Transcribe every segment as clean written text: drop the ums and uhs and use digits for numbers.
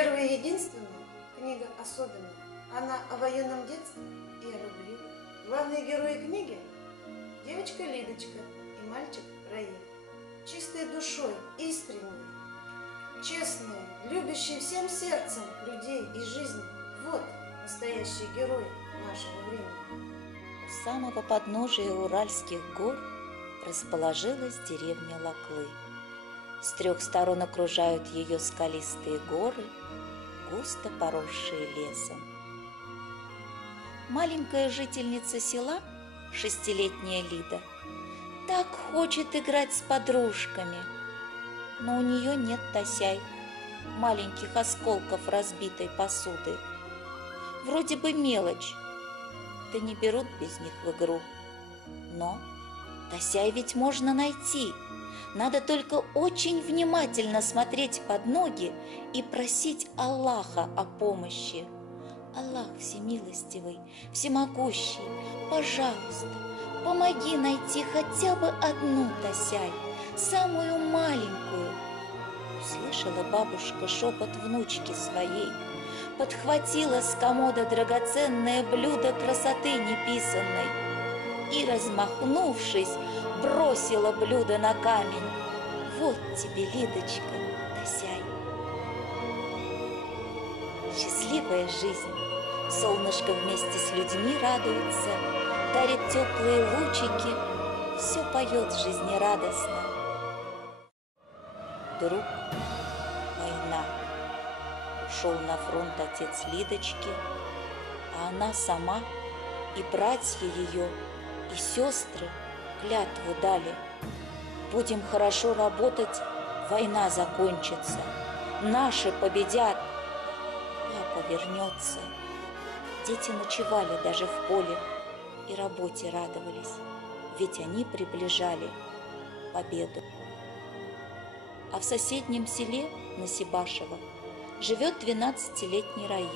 Первая и единственная книга особенная. Она о военном детстве и о любви. Главные герои книги – девочка Лидочка и мальчик Раил. Чистой душой, искренние, честные, любящие всем сердцем людей и жизни. Вот настоящие герои нашего времени. У самого подножия Уральских гор расположилась деревня Лаклы. С 3 сторон окружают ее скалистые горы, густо поросшие лесом. Маленькая жительница села, 6-летняя Лида, так хочет играть с подружками, но у нее нет тосяй, маленьких осколков разбитой посуды. Вроде бы мелочь, да не берут без них в игру. Но тосяй ведь можно найти. Надо только очень внимательно смотреть под ноги и просить Аллаха о помощи. Аллах всемилостивый, всемогущий, пожалуйста, помоги найти хотя бы одну тосяй, самую маленькую. Услышала бабушка шепот внучки своей, подхватила с комода драгоценное блюдо красоты неписанной и, размахнувшись, бросила блюдо на камень. Вот тебе, Лидочка, тосяй. Счастливая жизнь. Солнышко вместе с людьми радуется, дарит теплые лучики, все поет жизнерадостно. Вдруг война. Ушел на фронт отец Лидочки, а она сама и братья ее, и сестры клятву дали: будем хорошо работать, война закончится, наши победят, папа вернется. Дети ночевали даже в поле и работе радовались, ведь они приближали победу. А в соседнем селе Насибашево живет 12-летний Раиф.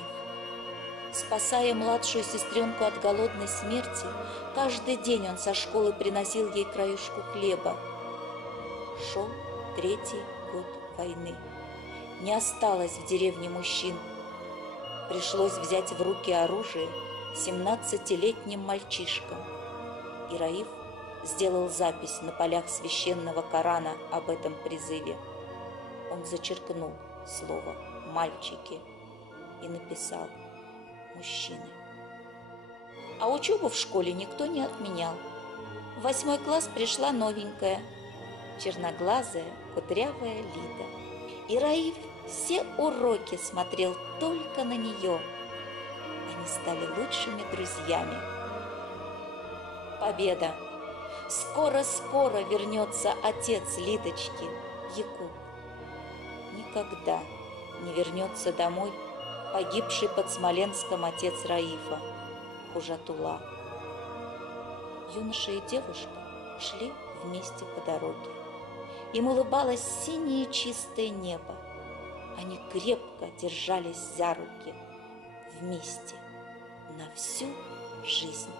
Спасая младшую сестренку от голодной смерти, каждый день он со школы приносил ей краюшку хлеба. Шел 3-й год войны. Не осталось в деревне мужчин. Пришлось взять в руки оружие 17-летним мальчишкам. И Раиф сделал запись на полях священного Корана об этом призыве. Он зачеркнул слово «мальчики» и написал «мужчины». А учебу в школе никто не отменял. В 8 класс пришла новенькая, черноглазая, кудрявая Лида. И Раиф все уроки смотрел только на нее. Они стали лучшими друзьями. Победа! Скоро-скоро вернется отец Лидочки, Якуб. Никогда не вернется домой погибший под Смоленском отец Раифа, Хужатулла. Юноша и девушка шли вместе по дороге. Им улыбалось синее чистое небо. Они крепко держались за руки, вместе, на всю жизнь.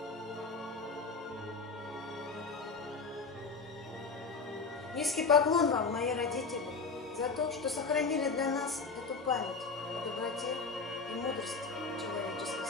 Низкий поклон вам, мои родители, за то, что сохранили для нас эту память о доброте и мудрости человеческой.